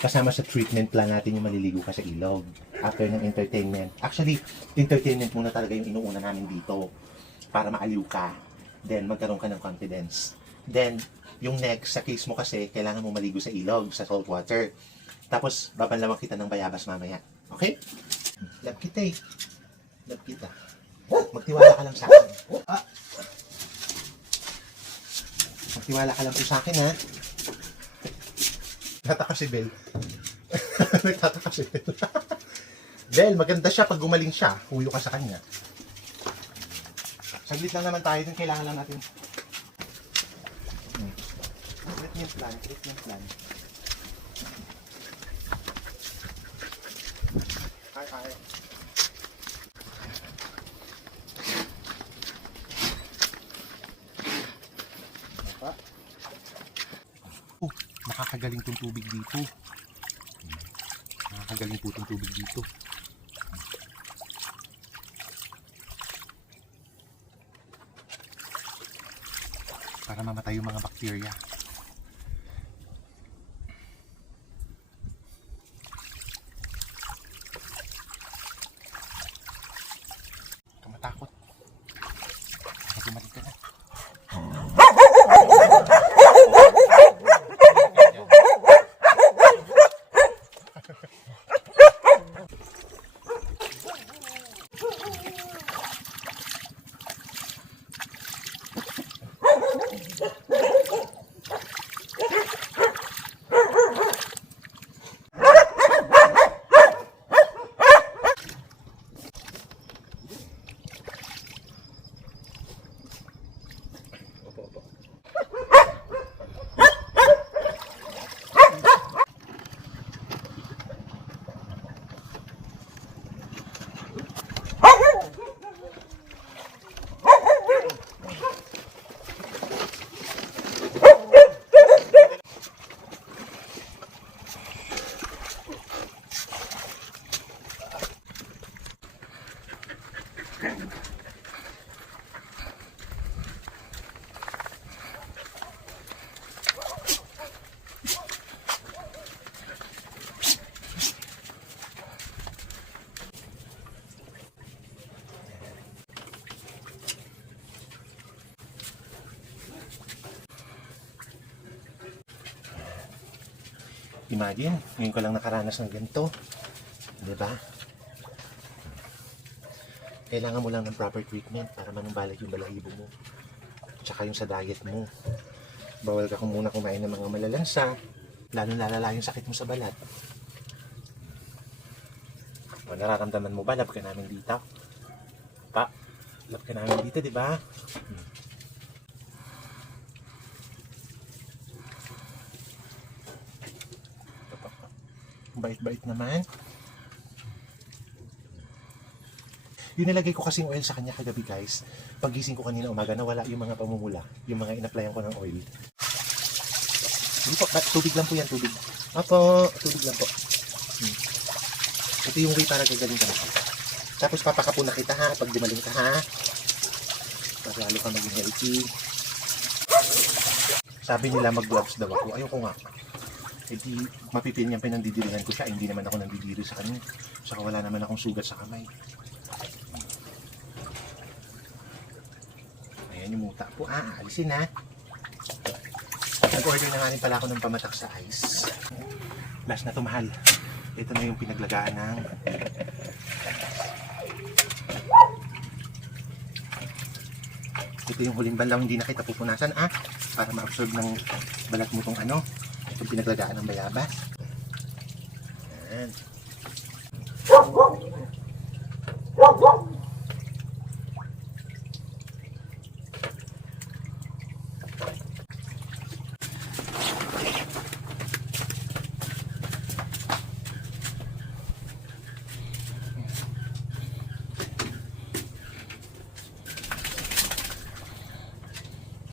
kasama sa treatment plan natin yung maliligo ka sa ilog after ng entertainment. Actually, entertainment muna talaga yung inuuna namin dito para maaliw ka. Then, magkaroon ka ng confidence. Then, yung next, sa case mo kasi, kailangan mo maligo sa ilog, sa salt water. Tapos, babanlawan kita ng bayabas mamaya. Okay? Love kita eh. Love kita. Magtiwala ka lang sa akin. Magtiwala ka lang po sa akin, ha? Nagtataka si Bel. Nagtataka si Bel. Bel, maganda siya pag gumaling siya. Huyo ka sa kanya. Saglit lang naman tayo dun. Kailangan lang natin. Treatment plan. Treatment plan. Ay. Nakakagaling tong tubig dito. Nakakagaling po tong tubig dito. Para mamatay yung mga bakterya. Kamatakot. Gumaling ka na. Imagine, ngayon ko lang nakaranas ng ganito. Diba? Kailangan mo lang ng proper treatment para manumbalik yung balahibo mo. Tsaka yung sa diet mo. Bawal ka kung muna kumain ng mga malalansa, lalo lalala yung sakit mo sa balat. O, nararamdaman mo ba? Love ka namin dito? Pa, love ka namin dito, diba? Bait-bait naman. Yung nilagay ko kasing oil sa kanya kagabi guys, pagising ko kanina umaga, nawala yung mga pamumula, yung mga inaplayan ko ng oil. Hindi po, tubig lang po yan, tubig. Opo, tubig lang po. Ito yung way para gagaling ka na. Tapos papakapo na kita ha, pag gumaling ka ha. Para lalo ka maging healthy. Sabi nila mag-gloves daw ako, ayoko nga. Hindi mapipil niyang pinandidirihan ko siya, hindi naman ako nandidiri sa kanya. Saka wala naman akong sugat sa kamay. Ayan yung muta po. Alisin ha. Nag-order na nga rin pala ako ng pamatak sa ice. Last na to, mahal. Ito na yung pinaglagaan ng ito yung huling banlaw hindi na kita pupunasan para ma-absorb ng balat mo tong itong pinaglagaan ng bayabas. Ayan.